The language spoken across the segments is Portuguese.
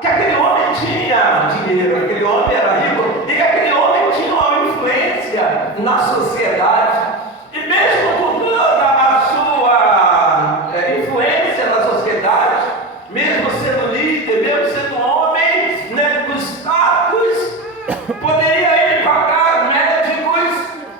que aquele homem tinha dinheiro, aquele homem era rico, e que aquele homem tinha uma influência na sociedade. E mesmo com toda a sua influência na sociedade, mesmo sendo líder, mesmo sendo um homem, né, com status, poderia ele pagar médicos,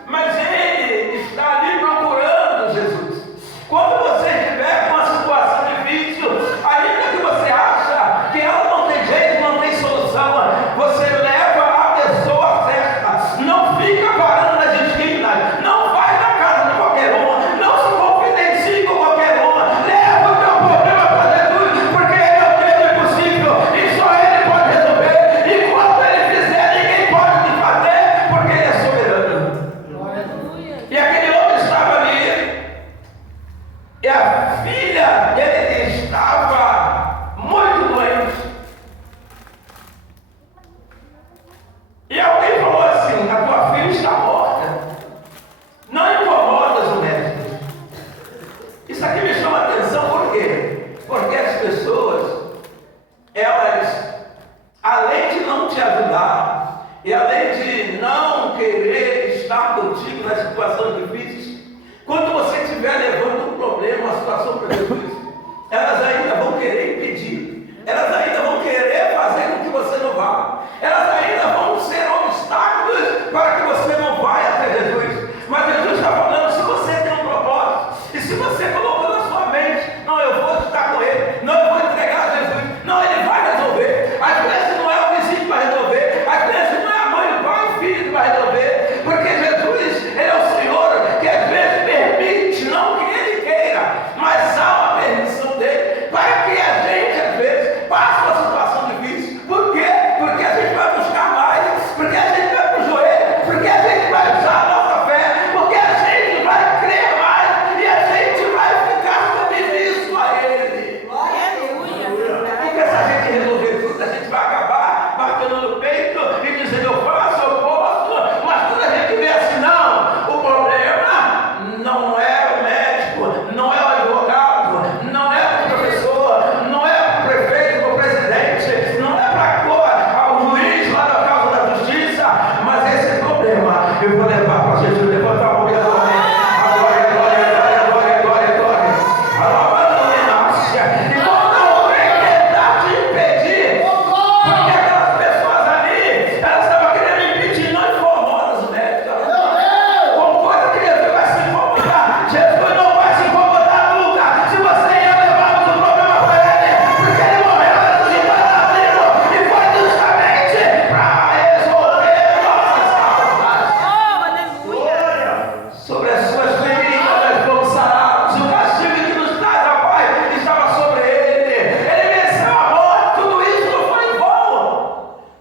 mas ele está ali procurando Jesus. Quando você estiver com uma situação difícil, ainda que você acha que ela não tem jeito, não tem solução, você leva a pessoa certa. Não fica parando nas esquinas, não vai na casa de qualquer uma, não se confidencie com qualquer uma. Leva o teu problema para Jesus, porque Ele é o Deus do impossível e só Ele pode resolver. E quando Ele fizer, ninguém pode desfazer, porque Ele é soberano. E aquele homem estava ali, e a filha dele estava muito doente. E alguém falou assim: a tua filha está morta. Não incomodas o médico. Isso aqui me chama a atenção, por quê? Porque as pessoas, elas, além de não te ajudar, e além de não querer estar contigo nas situações difíceis, quando você estiver levando um problema, uma situação para Jesus, elas ainda vão querer impedir, elas ainda vão querer fazer com que você não vá, elas ainda vão ser obstáculos para que você não vá até Jesus. Mas Jesus está falando: se você tem um propósito, e se você colocou na sua mente, não, eu vou estar com Ele, não, eu vou entregar a Jesus, não, Ele vai resolver. Às vezes não é o vizinho que vai resolver, às vezes não é a mãe, o pai, o filho que vai resolver, porque Jesus, Ele é o Senhor que às vezes permite, não que Ele queira, mas há uma permissão dele, para que a gente às vezes passe uma situação difícil. Por quê? Porque a gente vai buscar mais, porque a gente vai para o joelho, porque a gente vai usar a nossa fé, porque a gente vai crer mais e a gente vai ficar submisso a Ele. Porque se a gente resolver tudo, a gente vai acabar batendo no peito e dizendo: eu faço, eu posso. Mas quando a gente vê assim, não, o problema não é o médico, não é o advogado, não é o professor, não é o prefeito, o presidente, não é para o juiz lá da causa da justiça, mas esse problema eu vou levar para Jesus. Levanta a mão e adora. Glória, glória, glória, glória, glória. E não vai tentar te impedir, porque aquelas pessoas ali, elas estavam querendo impedir. Não incomodas o médico. Com coisa que Jesus vai se incomodar, Jesus não vai se incomodar nunca. Se você ia levar o problema para Ele, porque Ele morreu na cruz para abrir e foi justamente para resolver nossas causas. Sobre as suas feridas nós vamos sarados. O castigo que nos traz a paz estava sobre Ele. Ele venceu a morte. Tudo isso não foi em vão.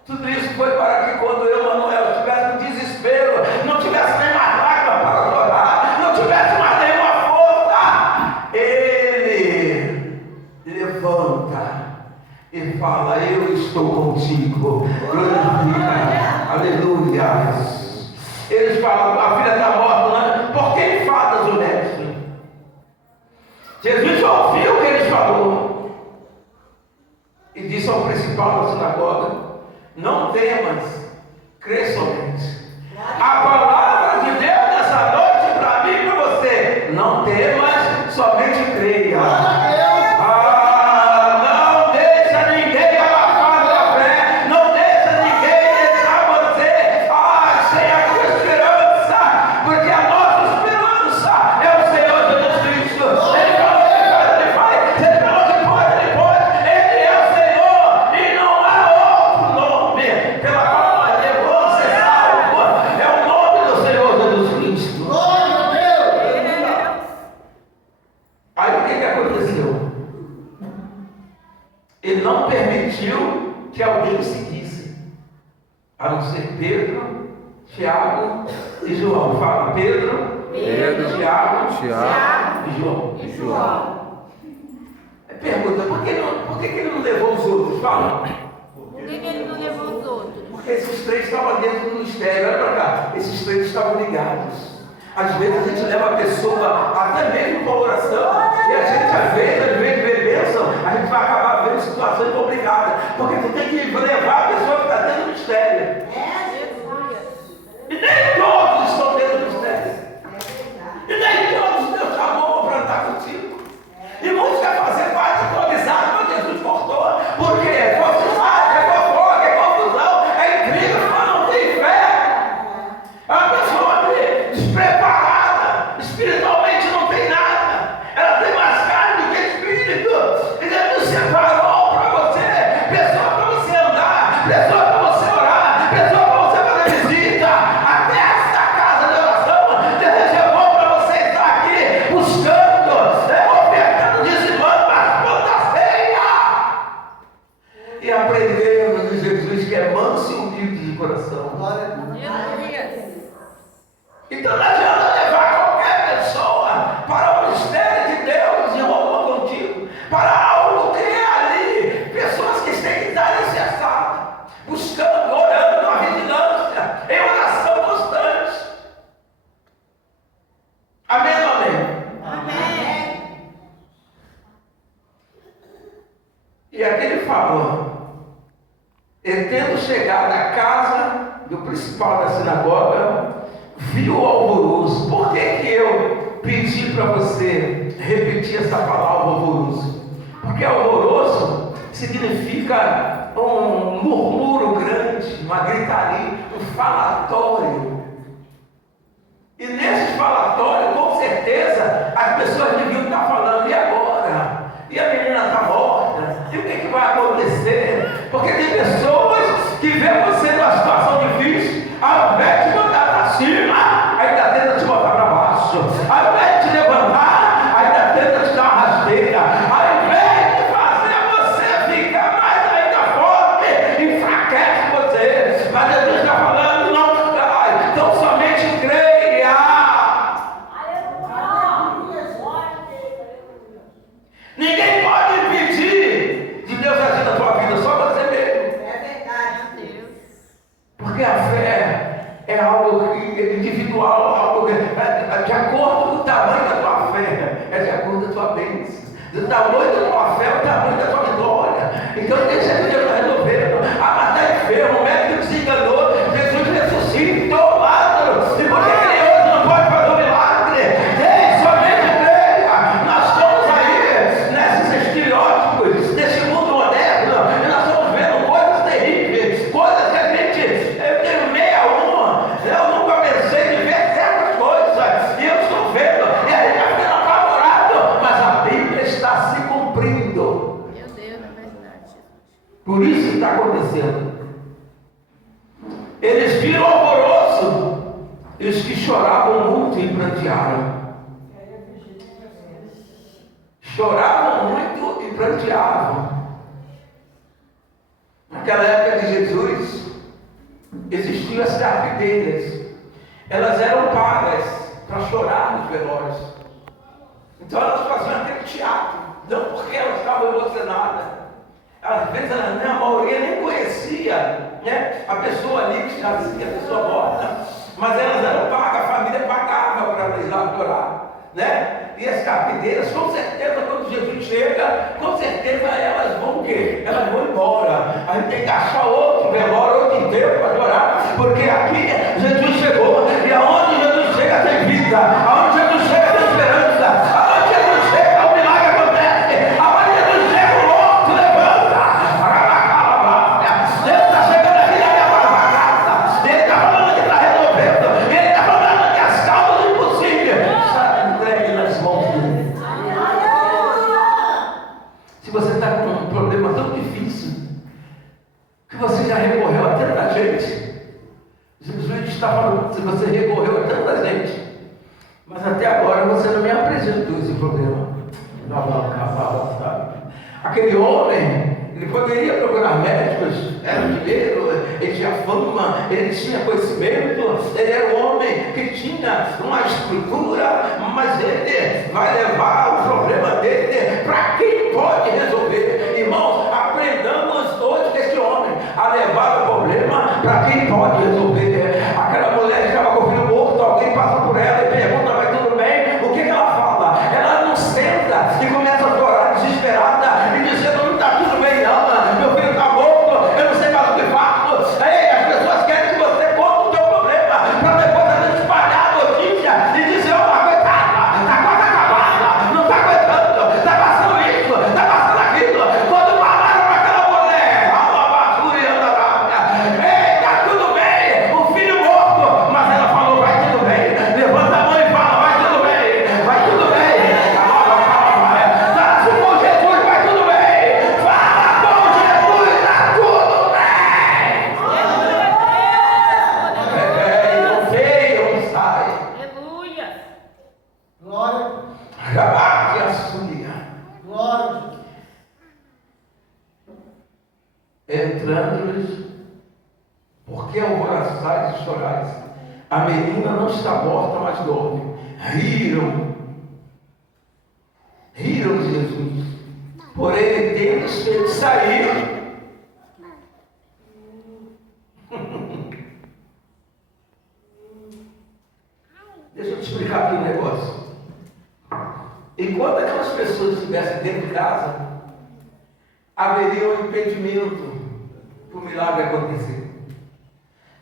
Tudo isso foi para que quando eu, Manuel, estivesse no desespero, não tivesse nem mais lágrima para chorar, não tivesse mais nenhuma força, Ele levanta e fala: eu estou contigo. Glorifica. Aleluia. Eles falam: a filha está morta, né? Por que enfadas o médico? Jesus ouviu o que eles falou e disse ao principal da sinagoga: não temas, crê somente. A palavra de Deus nessa noite para mim e para você: não temas, somente creia. Não deixa ninguém abafar da fé, não deixa ninguém deixar você sem a tua esperança, porque a nossa esperança é o Senhor Jesus Cristo. Ele falou que faz, Ele faz, Ele falou que pode, Ele pode. Ele é o Senhor e não há outro nome pela qual nós devemos ser salvos. É o nome do Senhor Jesus Cristo. Aí o que aconteceu? Ele não permitiu que alguém seguisse, a não ser Pedro, Tiago e João. Fala: Pedro, Tiago e João. Pergunta: por que ele não levou os outros? Fala. Por que ele não levou os outros? Porque esses três estavam dentro do ministério. Olha para cá, esses três estavam ligados. Às vezes a gente leva a pessoa até mesmo para oração, e a gente às vezes bebendo bênção, a gente vai acabar vendo situações complicadas. Porque tu tem que levar a pessoa que está dentro do mistério. E nem todos estão dentro do mistério. E nem todos Deus chamou para andar contigo. E muitos querem fazer parte da tua amizade, mas Jesus cortou. Porque é confusão, é confusão, é intriga, mas não tem fé. É uma pessoa despreparada, espiritualmente não tem nada. Ela tem mais carne do que espírito. E Deus separou para você, pessoa para você andar, pessoa para você orar, pessoa para você fazer visita. Até esta casa de oração, Deus reservou para você estar aqui buscando, ofertando, dizimando, participando da ceia. E aprendendo de Jesus que é manso e humilde de coração. Então não adianta levar qualquer pessoa para o mistério de Deus e roubar contigo, para algo que é ali, pessoas que têm que estar alicerçadas, buscando, orando na vigilância, em oração constante. Amém ou amém? Amém. E aqui ele falou, e tendo chegado à casa do principal da sinagoga, viu o alvoroço. Por que eu pedi para você repetir essa palavra alvoroço? Porque alvoroço significa um murmúrio grande, uma gritaria, um falatório. E nesse falatório, com certeza, as pessoas deviam estar falando, e agora? E a menina está morta? E o que vai acontecer? Porque tem pessoas que vê você numa situação difícil, ao invés de mandar para cima, ainda tenta te botar para baixo. Ao invés de te levantar, ainda tenta te dar uma rasteira. Ao invés de fazer você ficar mais ainda forte, enfraquece você. Mas Jesus está falando, não cai, então somente creia. Ninguém pode impedir de Deus agir na tua vida, só você mesmo. Porque a fé é algo individual, algo de acordo com o tamanho da tua fé, é de acordo com a tua bênção. Do tamanho da tua fé, o tamanho da tua vitória. Então deixa que Deus está resolvendo. Ah, mas está enfermo, o médico se enganou, Jesus ressuscitou Lázaro. E por que ele hoje não pode fazer um milagre? Ei, somente creia. Nós estamos aí nesses estereótipos desse mundo moderno, e nós estamos vendo coisas terríveis, coisas que a gente tem meia uma. Eu nunca pensei em ver certas coisas, e eu estou vendo, e a gente está ficando apavorado, mas a Bíblia está se cumprindo. Meu Deus, é verdade. Por isso que está acontecendo. Eles viram alvoroço, e os que choravam muito e prantearam. Choravam muito e pranteavam. Naquela época de Jesus, existiam as carpideiras. Elas eram pagas para chorar nos velórios. Então elas faziam aquele teatro, não porque elas estavam emocionadas. Às vezes a maioria nem conhecia, né, a pessoa ali que jazia, a pessoa morta, mas elas eram pagas, a família pagava para ir lá chorar, né? E as carpideiras, com certeza, quando Jesus chega, com certeza elas vão o quê? Elas vão embora. A gente tem que achar outro velório, outro inteiro para chorar, porque aqui Jesus chegou, e aonde Jesus chega tem vida, aonde Jesus chega tem esperança, aonde Jesus chega o milagre acontece, aonde Jesus chega o morto levanta. Deus está chegando aqui na minha casa, Ele está falando que está resolvendo, Ele está falando que as causas impossíveis estão entregues nas mãos dele. Se você está com um problema tão difícil, que você já recorreu a tanta gente, Jesus está falando, se você recorreu a tanta gente, mas até agora você não me apresentou esse problema. Sabe? Aquele homem, ele poderia procurar médicos, era dinheiro, ele tinha fama, ele tinha conhecimento, ele era um homem que tinha uma estrutura, mas ele vai levar o problema dele para quem pode resolver. Irmãos, aprendamos hoje com esse homem a levar o problema para quem pode resolver. Aquela mulher que estava com o filho morto, alguém passa por ela e pergunta, vai tudo bem? O que ela fala? Ela não senta e começa a chorar desesperada. entrando-lhes, por que alvoroçais e chorais? A menina não está morta, mas dorme. Riram de Jesus. Porém, ele tendo feito sair. Deixa eu te explicar aqui um negócio. Enquanto aquelas pessoas estivessem dentro de casa, haveria um impedimento para o milagre acontecer.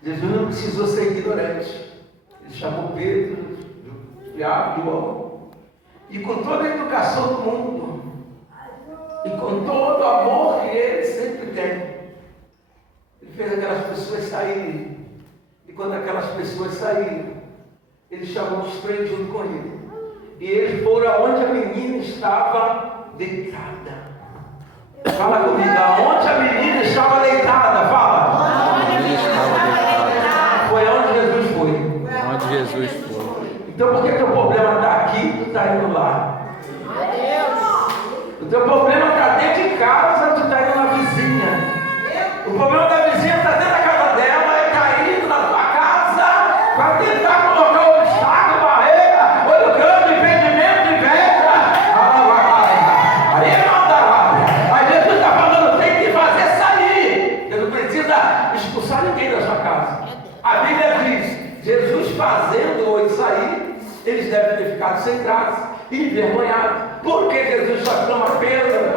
Jesus não precisou ser ignorante. Ele chamou Pedro, Tiago, João, e com toda a educação do mundo, e com todo o amor que ele sempre tem, ele fez aquelas pessoas saírem. E quando aquelas pessoas saíram, ele chamou os três junto com ele. E eles foram aonde a menina estava deitada. Fala comigo, aonde a menina estava deitada, fala. Foi onde Jesus foi. Onde Jesus foi. Então por que teu problema está aqui e tu está indo lá? O teu problema está dentro de casa, tu está indo na vizinha. O problema da vizinha está dentro da casa dela e está indo na tua casa para tentar colocar o obstáculo, barreira, olho grande, impedimento, inveja. Aí não dá. Aí Jesus está falando, tem que fazer sair. Você não precisa expulsar ninguém da sua casa. A Bíblia diz, Jesus fazendo-os sair, eles devem ter ficado sem graça, envergonhados. Porque Jesus só chama Pedro,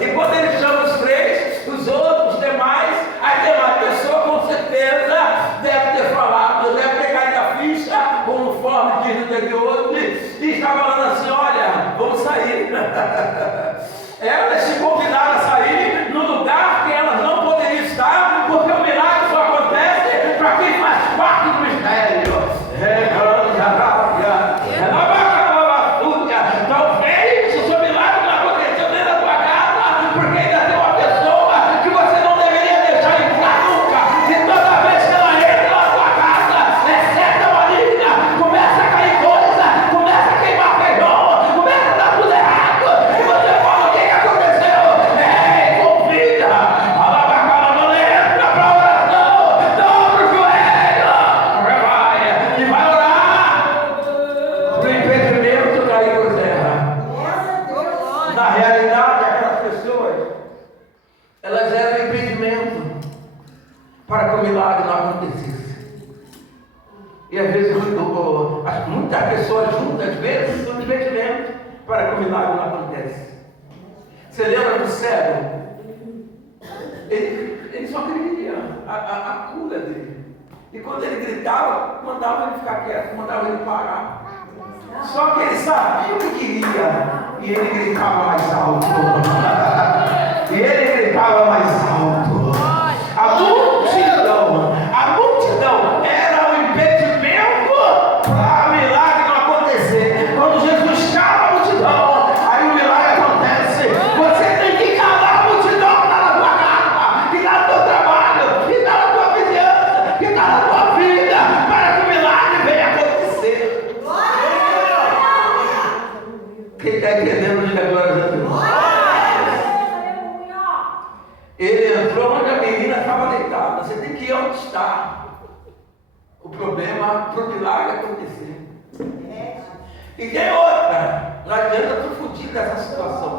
e quando ele chama os três, os outros, os demais, a demais pessoa com certeza deve ter falado, deve ter caído a ficha, conforme diz o anterior, e está falando assim, olha, vamos sair. Elas se convidaram a sair no lugar que elas não poderiam estar, porque o milagre só acontece para quem faz parte do mistério. Talvez o seu milagre não aconteceu dentro da tua casa, porque ainda tem uma pessoa que você não deveria deixar entrar nunca. E toda vez que ela entra na tua casa, é certa maligna, começa a cair coisa, começa a queimar feijão, começa a dar tudo errado. E você fala, o que aconteceu? Convida, entra para a oração, dobra o joelho, vai, e vai orar. O impedimento caiu por terra. Na realidade, aquelas pessoas, elas eram impedimento para que o milagre não acontecesse. E às vezes, muitas pessoas juntas, às vezes, são impedimento para que o milagre não acontece. Você lembra do cego? Ele só queria a cura dele. E quando ele gritava, mandava ele ficar quieto, mandava ele parar. Só que ele sabia o que queria. E ele gritava mais alto. E ele gritava mais alto. A multidão era o impedimento para o milagre não acontecer. Quando Jesus cala a multidão, aí o milagre acontece. Você tem que calar a multidão que está na tua casa, que está no teu trabalho, que está na tua vizinhança, que está na tua vida, para que o milagre venha acontecer. Quem está entendendo, diga glória a Deus. Ele entrou onde a menina estava deitada. Você tem que ir onde está. O problema para o milagre acontecer. E tem outra. Não adianta tu fugir dessa situação.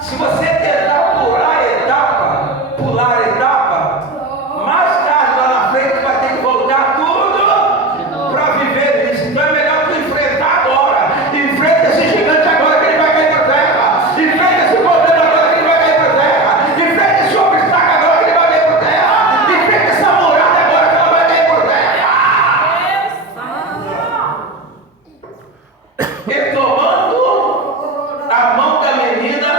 Se você tentar pular a etapa, mais tarde lá na frente vai ter que voltar tudo para viver isso. Então é melhor tu enfrentar agora. Enfrenta esse gigante agora que ele vai cair por terra. Enfrenta esse problema agora que ele vai cair por terra. Enfrenta esse obstáculo agora que ele vai cair por terra. Enfrenta essa muralha agora que ela vai cair por terra. E tomando a mão da menina,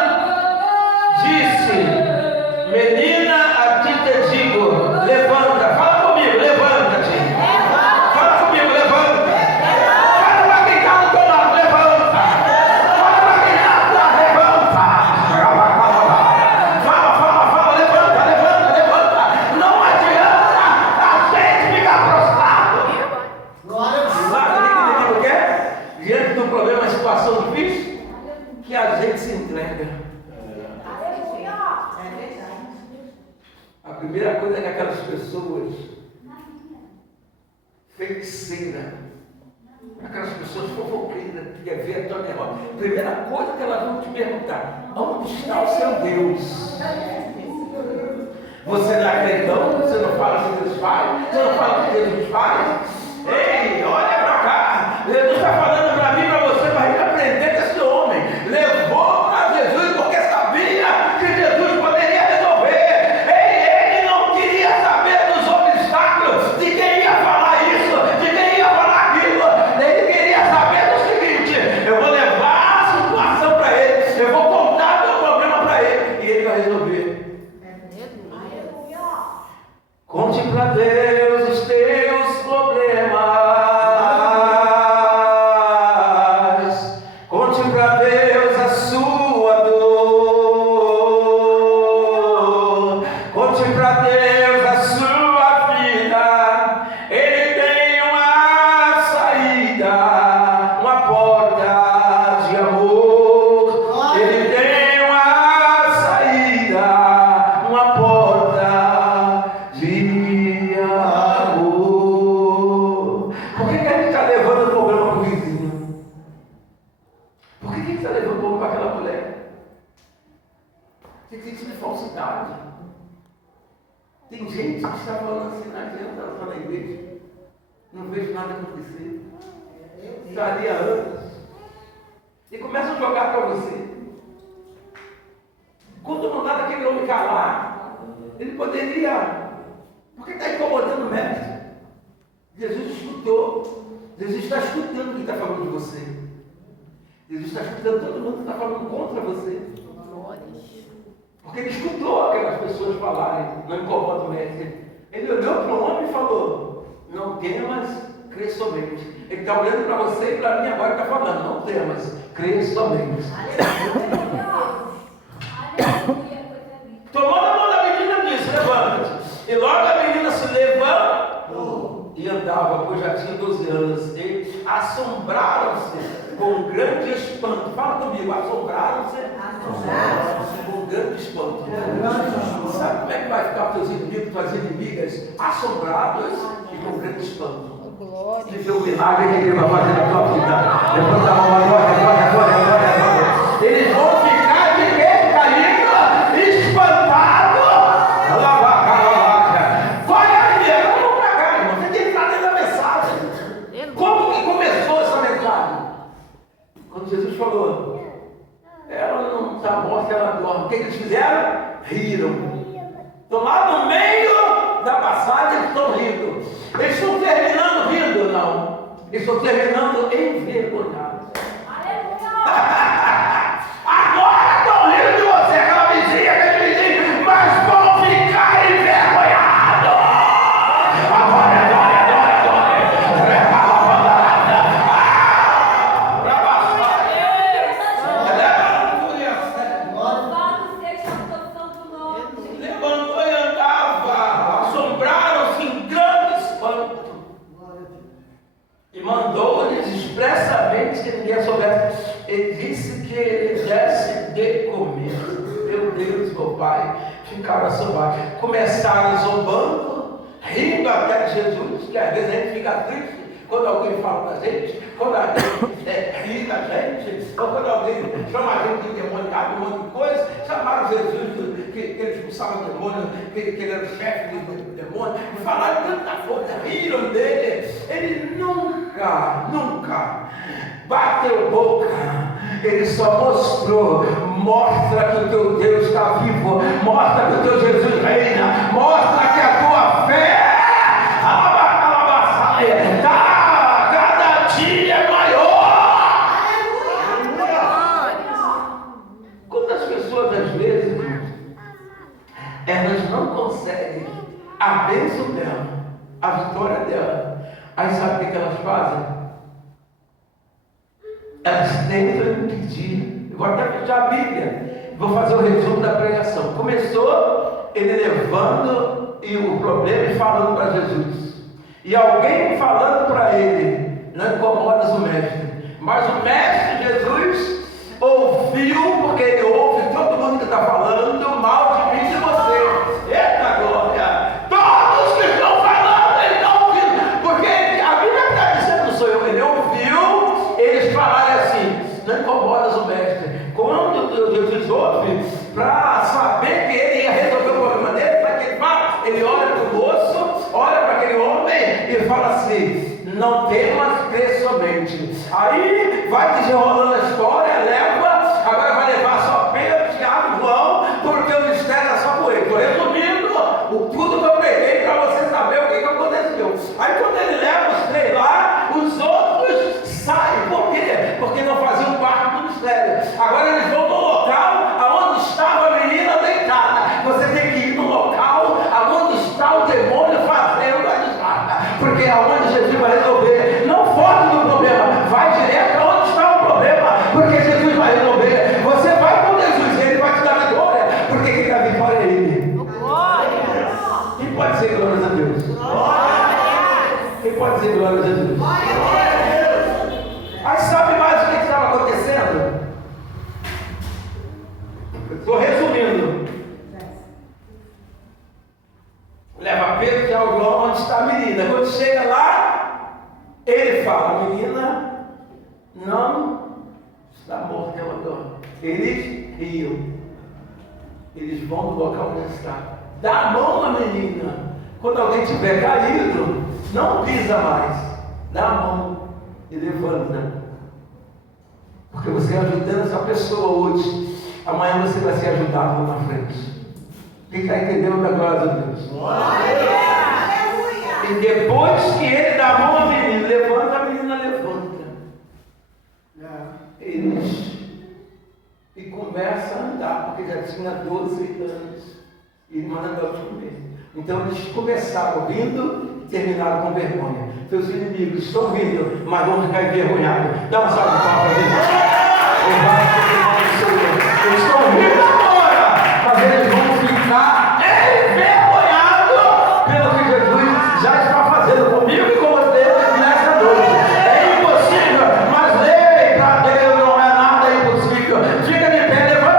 primeira coisa é que aquelas pessoas feiticeiras, aquelas pessoas fofoqueiras que quer ver a tua derrota, primeira coisa que elas vão te perguntar: onde está o seu Deus? Você não é crentão? Você não fala o que Deus faz? Você não fala o que Jesus faz? Ei, olha para cá. Jesus está falando para mim e para você, para a gente aprender com esse homem. Levou para Jesus porque sabia que Jesus poderia resolver. Ei, ele não queria saber dos obstáculos, de quem ia falar isso, de quem ia falar aquilo. Ele queria saber do seguinte: eu vou levar a situação para ele, eu vou contar o meu problema para ele e ele vai resolver. Conte para Deus os teus problemas. Conte para Deus a sua dor. Conte para Deus a sua vida. Ele tem uma saída, uma porta de amor. Ele tem uma saída, uma porta de amor. Por que a gente está levando o problema para o vizinho? Por que a gente está levando o problema para aquela mulher? Tem gente de falsidade. Tem gente que está falando assim: não adianta, ela está na igreja, não vejo nada acontecer. Está ali há anos. E começa a jogar para você. Quando não dá daquele homem calar, ele poderia. Porque está incomodando o mestre. Jesus escutou. Jesus está escutando quem está falando de você. Jesus está escutando todo mundo que está falando contra você. Porque ele escutou aquelas pessoas falarem: não incomoda o mestre. Ele olhou para o homem e falou: não temas, crê somente. Ele está olhando para você e para mim agora está falando: não temas, crê somente. Tomou na mão da menina e disse: levanta-te. E logo a menina se levantou e andava, pois já tinha 12 anos. E assombraram-se com grande espanto. Fala comigo: assombraram-se com grande espanto. Sabe como é que vai ficar os teus inimigos, tuas inimigas? Assombrados e com grande espanto. De ver o milagre que ele vai fazer na tua vida. Levanta a mão agora, agora. Eles vão ficar de queixo caído, espantados. Vai aí, vamos para cá, irmão. Você tem que entrar dentro da mensagem. Como que começou essa mensagem? Quando Jesus falou: ela não está morta, ela dorme. O que eles fizeram? Riram. Estão lá no meio da passagem, eles estão rindo. Eles estão terminando rindo? Não. Eles estão terminando envergonhados. Agora estão rindo de você, aquela vizinha, aquele vizinho, mas vão ficar envergonhados. Agora, levantou e andava, assombraram-se em grande espanto. E mandou-lhes expressamente que ninguém soubesse. Ele disse que ele desse de comer. Meu Deus, meu Pai, ficaram assombrados. Começaram zombando, rindo até de Jesus, que às vezes a gente fica triste quando alguém fala da gente, quando alguém ri da gente, ou quando alguém chama a gente de demoniado, um monte de coisa. Chamaram Jesus que ele expulsava o demônio, que ele era o chefe do demônio, e falaram tanta coisa, riram dele. Ele nunca bateu boca. Ele só mostrou: mostra que o teu Deus está vivo, mostra que o teu Jesus reina, mostra que a tua fé está cada dia maior. Quantas pessoas às vezes elas não conseguem a bênção dela, a vitória dela, aí sabe o que elas fazem? Elas tentam impedir. Eu vou até fechar a Bíblia. Vou fazer o resumo da pregação. Começou ele levando o problema e falando para Jesus. E alguém falando para ele: não incomodas o mestre. Mas o mestre Jesus ouviu, porque ele ouve todo mundo que está falando mal de mim e de você. Eita glória! para saber que ele ia resolver o problema dele, para que ele fala, ele olha para o moço, olha para aquele homem e fala assim: não temas, crê somente. Aí vai desenrolando a história, leva, agora vai levar só Pedro, Tiago, João, porque o mistério é só por ele. Estou resumindo tudo que eu preguei para você saber o que aconteceu. Aí quando ele leva os 3 lá, os outros saem. Por quê? Porque não faziam parte do mistério. Agora eles vão no local aonde estava a menina deitada. Você tem que ir no local aonde está o demônio fazendo a desgraça. Porque é aonde Jesus vai resolver. Não foge do problema, vai direto aonde está o problema, porque Jesus vai resolver. Você vai com Jesus, ele vai te dar vitória, porque quem dá vitória é ele. Quem pode dizer glórias a Deus? Quem pode dizer glórias a Deus? Aí sabe mais o que estava acontecendo? Estou resumindo. Leva Pedro, que é o João, onde está a menina. Quando chega lá, ele fala: a menina não está morta, ela dorme. Eles riam. Eles vão no local onde está. Dá a mão à menina. Quando alguém tiver caído, não pisa mais. Dá a mão e levanta. Porque você ajudando essa pessoa hoje, amanhã você vai ser ajudado lá na frente. Quem está entendendo da glória de Deus? E depois que ele dá a mão à menina, levanta, a menina levanta. Eles e começa a andar, porque já tinha 12 anos. E irmã não comer. Então eles começaram rindo e terminaram com vergonha. Seus inimigos estão rindo, mas vão ficar envergonhados. Dá uma salva de palmas.